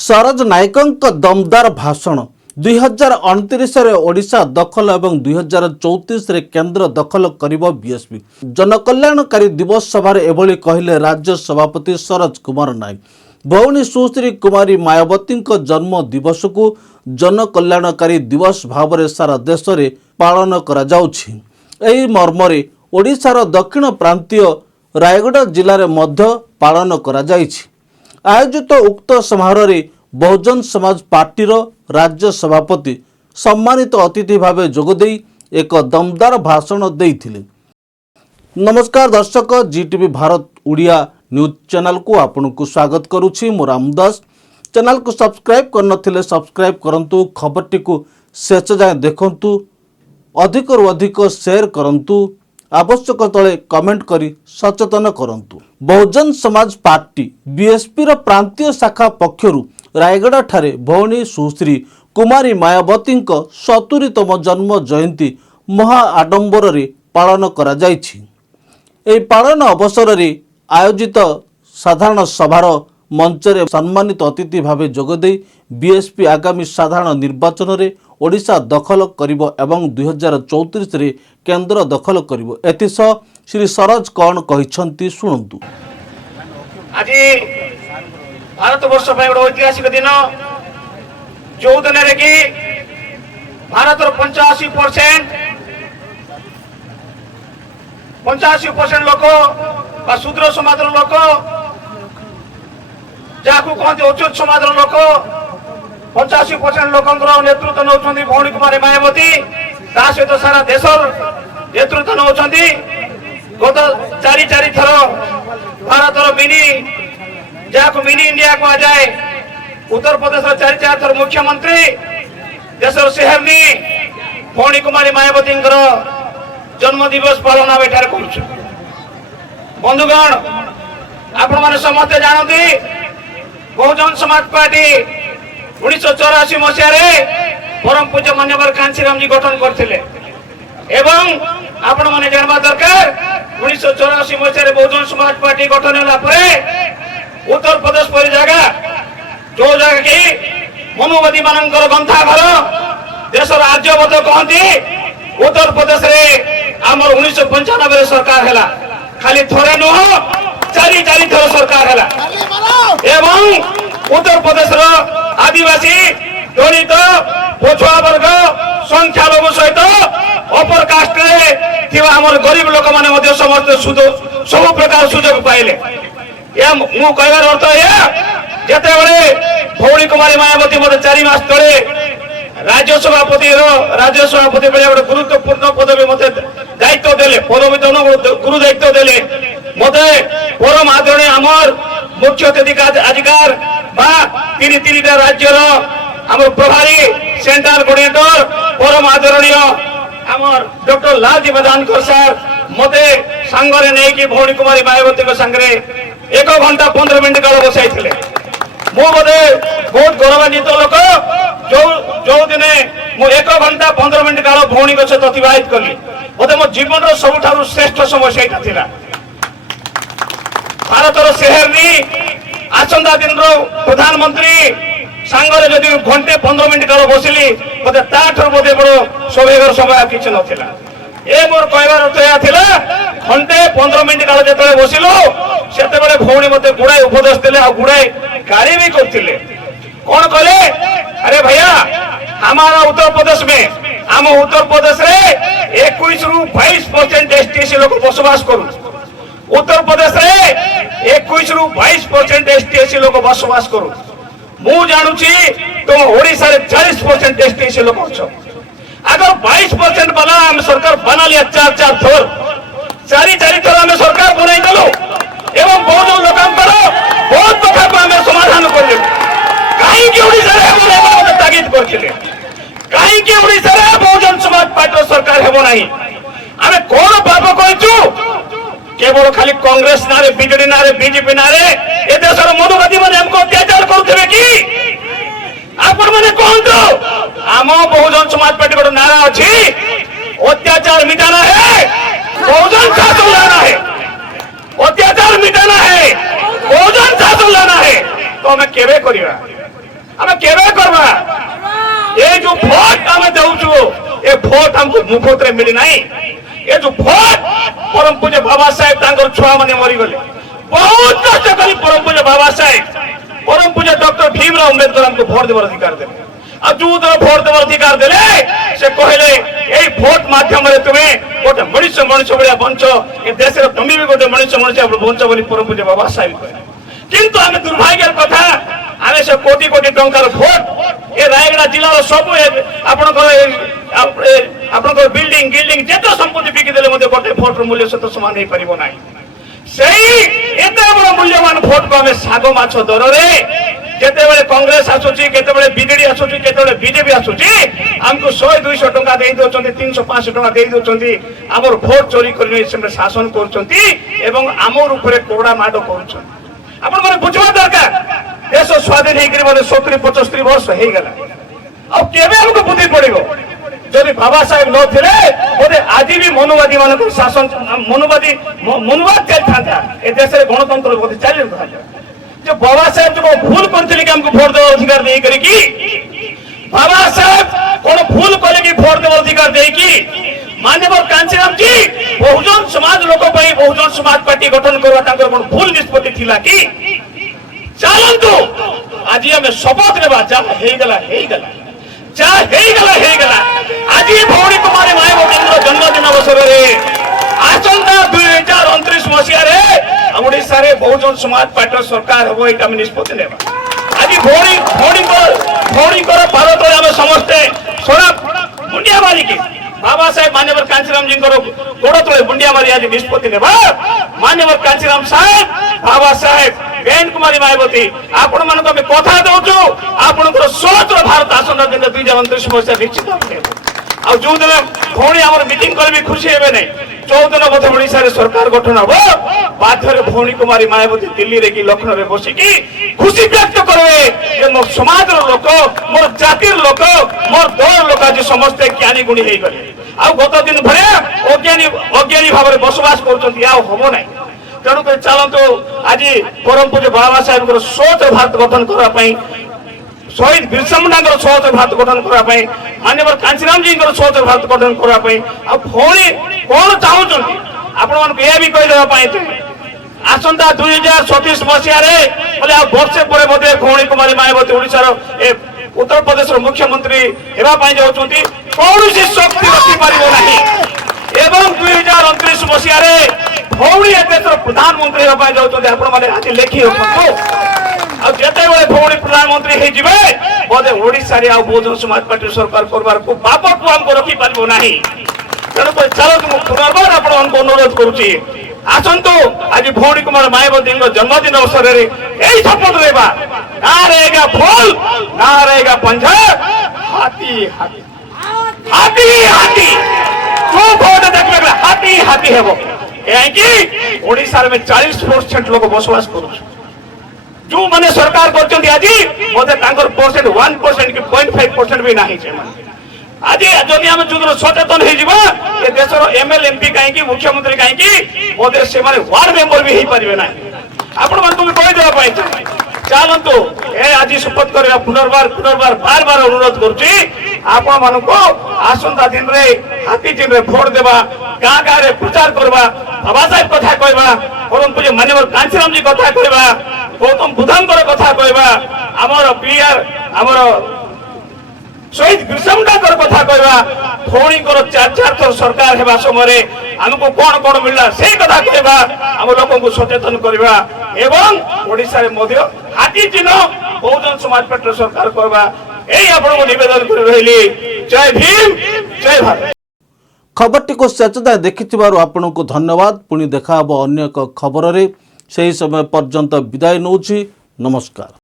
सरोज नायक दमदार भाषण 2029 ओडिशा दखल और 2034 केन्द्र दखल करिबो बीएसपी। जनकल्याणकारी दिवस सभार एभली कहले राज्य सभापति सरोज कुमार नायक। भौणी सुश्री कुमारी मायावती जन्म दिवस को जनकल्याणकारी दिवस भाव सारा देश में पालन करा जाउछि। एही मर्मरे ओडिशार दक्षिण प्रांतीय रायगढ़ जिले में पालन करा जाइछि। आयोजित उक्त समारोह बहुजन समाज पार्टीर राज्य सभापति सम्मानित अतिथि भाव जोगदे एक दमदार भाषण देइथिले। नमस्कार दर्शक, जीटीवी भारत उड़िया न्यूज चैनल को आपन को स्वागत करुछि। मो रामदास। चैनल को सब्सक्राइब करनथिले सब्सक्राइब करंतु, खबरटी को शेष जाए देखंतु, अधिक रु अधिक शेयर करंतु, आवश्यक तले कमेंट करी सचेतन करंतु। बहुजन समाज पार्टी बीएसपी रो प्रांतीय शाखा पक्षरु रायगढ़ ठारे भौणी सुश्री कुमारी मायावती 70तम जन्म जयंती महा आडंबर रे पालन करा जाइछि। एही पालन अवसर रे आयोजित साधारण सभार मंचरे सम्मानित अतिथि भावे जोगदे बीएसपी आगामी साधारण निर्वाचन रे ओडिशा दखल करिबो एवं 2034 रे केन्द्र दखल करिबो। एतिसह श्री सरोज कौन कहिसंती सुनंतु। आज भारत वर्ष ऐतिहासिक दिन जो दिन कि भारत 85% लोक शूद्र समाज लोक जहाँ कहते उच्च समाज लोक 85% लोक नेतृत्व नौ भौणी कुमारी मायावती सहित सारा देश नेतृत्व नौ गत चारि थर भारत मिनी जहाँ मिनी इंडिया कह जाए उत्तर प्रदेश चार थर मुख्यमंत्री देशर सेहरनी भौणी कुमारी मायावती जन्म दिवस पालन आम एठार कर। बंधुगण, आपण मैंने समस्ते जानती बहुजन समाज पार्टी 1984 मसीह परम पूज्य मान्यवर कांशीराम जी गठन करथिले एवं आपण माने जानवा दरकार 1984 मसीह बहुजन समाज पार्टी गठन होला परे उत्तर प्रदेश पर जगह जो जगह की मनुवादी मानकर गंथा घर देश राज्यवत कहती उत्तर प्रदेश रे आमर 1995 सरकार हैला। खाली थोड़े नुह चारि थर सरकार हैला एवं उत्तर प्रदेश आदिवासी दलित पछुआ वर्ग संख्यालघु सहित अपर कास्ट गरीब लोक मैंने समस्त सब प्रकार सुजोग पाइले। मु कहबार अर्थ जिते बड़े भौणी कुमारी मायावती मत 4 मास तले राज्य सभापति बेले गोटे गुरुत्वपूर्ण पदवी मत दायित्व देले, पदवी गुरु दायित्व देले मत परम आदरणीय आमर मुख्य अधिकार बा 3 राज्यर आम प्रभारी सेंट्रल कोऑर्डिनेटर परम आदरणीय आमर डॉक्टर लालजी बदानकर सार मते सांगरे नहीं कि भौणी कुमारी मायावती सांगरे 1 घंटा 15 मिनट काल बसाई मो बहुत गौरवान्वित लोक जो दिन मु 1 घंटा 15 मिनट काल भौणी सहित अतिबाहित कली बोधे मो जीवन सबुठ श्रेष्ठ समय से भारतर सेहरनी आसंता दिन प्रधानमंत्री सांगरे जदि घंटे 15 मिनट काल बसिली बोधे बोधे बड़ सौभाग्यर समय किसी नाला। ए मोर कहबार अर्थ यह घंटे 15 मिनट काल जो बसिलु से भौणी मत गुड़ाए उपदेश देले आ गुड़ाए गाड़ी भी करते कौन कहले, अरे भैया हमारा उत्तर प्रदेश में आम उत्तर प्रदेश रे 21 रु 22% एसटीसी लोग बसवास करू। उत्तर प्रदेश रे 21 रु 22% एसटीसी लोग बसवास करू। मु जानूची तुम ओडिशा रे 40% एसटीसी लोग अच्छो। अगर 22% बना हम सरकार बना लिया 4 थर 4 थर आम सरकार बनाई देलु एवं बहुजन लोकंकर बहुत कथा को आम समाधान कर कहीं ओडिशा तागिद करथिले कहीं ओडिशा बहुजन समाज पार्टी सरकार हेबो नाही। आमे कोन पाप कहिचु केवल खाली कांग्रेस नारे बीजेडी नारे बीजेपी नारे ए देशर मनुवादी माने हमको अत्याचार करथिबे कि आपण माने कहंतु आम बहुजन समाज पार्टी को नारा अछि अत्याचार मिटाना है, बहुजन शासन लाना है। अत्याचार मिटाना है, बहुजन शासन लाना है तो हमें केवे करिया आम केवे करवा ये जो भोट आम दौचु ये भोट हमको मुफ्त रे मिली नहीं ये जो भोट परम पूज्य बाबा साहेब छुआ मैंने मरीगले बहुत कष्ट करी परम पूज्य बाबा साहेब परम पूज्य डॉक्टर भीमराव अम्बेडकर हमको भोट देवर अधिकार देवे अब जो भोट देवर अधिकार देले से कहले यही भोट माध्यम तुम्हें गोटे मनुष्य मनुष्य भाया बंच ए देश तुम भी गोटे मनुष्य मनुष्य बंच बोली परम पूज्य बाबा साहेब कहे किंतु आम दुर्भाग्य कथा आम से कोटी कोटी टंकार भोट ए रायगड़ा जिलार सब आपणकर बिल्डिंग गिल्डिंग जेत संपत्ति बिकिदेले गोटे भोटर मूल्य सहित समान हो पार ना एते बड़ मूल्यवान भोट को आम साग माछ दर केते कांग्रेस आसुची केते बीजेडी आसुची केते बीजेपी आसुची हमको 100-200 टंका दे दोचंती 300-500 टंका दे दोचंती हमर भोट चोरी करने से शासन करचंती एवं आमर ऊपर कोड़ा माड करचंती आपण माने बुझवा दरकार देश स्वाधीन हे करी माने 70-75 वर्ष हे गला अब केबे हमको बुद्धि पड़िबो जदि बाबा साहेब न थिले बोले आज भी मनुवादी मानक शासन मनुवाद चलता ए देश रे गणतंत्र बोले चल रहा जो बाबा साहेब जो भूल करथिले कि हमको भोट देवा अधिकार देई करी की बाबा साहेब कोन भूल कले कि भोट देवा अधिकार देई की माननीय कांचीराम जी बहुजन समाज लोक पई बहुजन समाज पार्टी गठन करवा तांकर कोन भूल निष्पत्ति थिला की चलंतु आज हमें शपथ लेबा जा हे गला आज भौणी कुमारी मायावती जन्मदिन अवसर आसंता 2029 मसीह ओडिशा रे बहुजन समाज पार्टी सरकार हम ये निष्पत्ति ने आज भौणी भारत में समस्ते सोना मुंडिया मारी के बाबा साहेब मान्यवर कांचीराम जी गोड़ तले मुंडिया मारी आज निष्पत्ति ने मान्यवर कांचीराम साहेब बाबा साहेब बेन कुमारी मायावती आपण मान को कथा दउछु आपनकर स्वतंत्र भारत आसन दिन 2029 मसीह निश्चित होबे आ जो दिन भौणी हमर मीटिंग करबी खुशी हेबे नै 14 मध्य ओडिशा रे सरकार गठन हबो बाथरे भौणी कुमारी मायावती दिल्ली रे की लखनऊ रे बसी की खुशी व्यक्त करबे जे मो समाज रो लोक मोर जातिर लोक मोर दर लोक आज समस्त ज्ञानी गुणी हे गले आ गत दिन भरे अज्ञानी भाव बसवास करछंती आ होबो नै तेणुक चलतु आज परम पूज्य बाबा साहेब स्वच्छ भारत गठन करने शहीद बिरसा मुंडा स्वच्छ भारत गठन करने मान्यवर कांचीराम जी स्वच्छ भारत गठन करने भौणी कौन चाहूँ आपण यह भी कहीदेवाई आसंता 2037 मसीह बोले वर्षे पर भौणी कुमारी मायावती ओडिशार उत्तर प्रदेश मुख्यमंत्री होगापाई जाऊँगी कौन शक्ति रखी पार एवं 2029 मसीह भौणी देशर प्रधानमंत्री होगापाई जाऊँगी आपने आज लेखि रखु आते भौणी प्रधानमंत्री हो बोधे ओडिशा बहुजन समाज पार्टी सरकार करवार को बापट को हमको रखी पार ना तेणुक चलो पुनर्बार आपको अनुरोध करुच्ची आसतु आज भौणी कुमार मायावती जन्मदिन अवसर यही शपथ लेवा ना रहेगा फूल ना रहेगा पंजा हाथी हाथी हाथी हाथी जो भोट देखने हाथी हाथी हेबो कि ओडिशा में 40% लोग बसवास कर जो माने सरकार करछन्ती आज बोधे तांकर परसेंट 1% कि 0.5% भी नाही छे आज जदि हम जो सचेतन हो देशर एमएल एमपी कहीं मुख्यमंत्री कहीं बोधे से वार्ड मेंबर भी हो पारे ना आपण मान भी कहीदेवाई चलतु ए आज शपथ करवा पुनर्बार बार बार अनुरोध करुच्ची आपण मान आसंता दिन रे हाथी दिन रे भोट देवा गाँ गाँ रे प्रचार करवा बाबा साहेब कथा कहवा परम पूज्य मान्यवर कांचीराम जी कथा कहवा गौतम बुद्धंकर कथा कहवा आमर पीआर आमर शहीद बिरसा मुंडा कथा कहवा भौणी 4 थर सरकार हेबा समय हमको कौन कौन मिलला से कथा कहवा हम लोगों को सचेतन करवा एवं ओडिशा रे मध्य हाथी चिन्ह बहुजन समाज पार्टी सरकार करवा यही आपको निवेदन कर रही। जय भीम जय भारत। खबरटी को सचेत देखिथिबारु आपनको धन्यवाद। पुणी देखा अन्य एक खबर रे, सही समय पर्यंत विदाय नौछि। नमस्कार।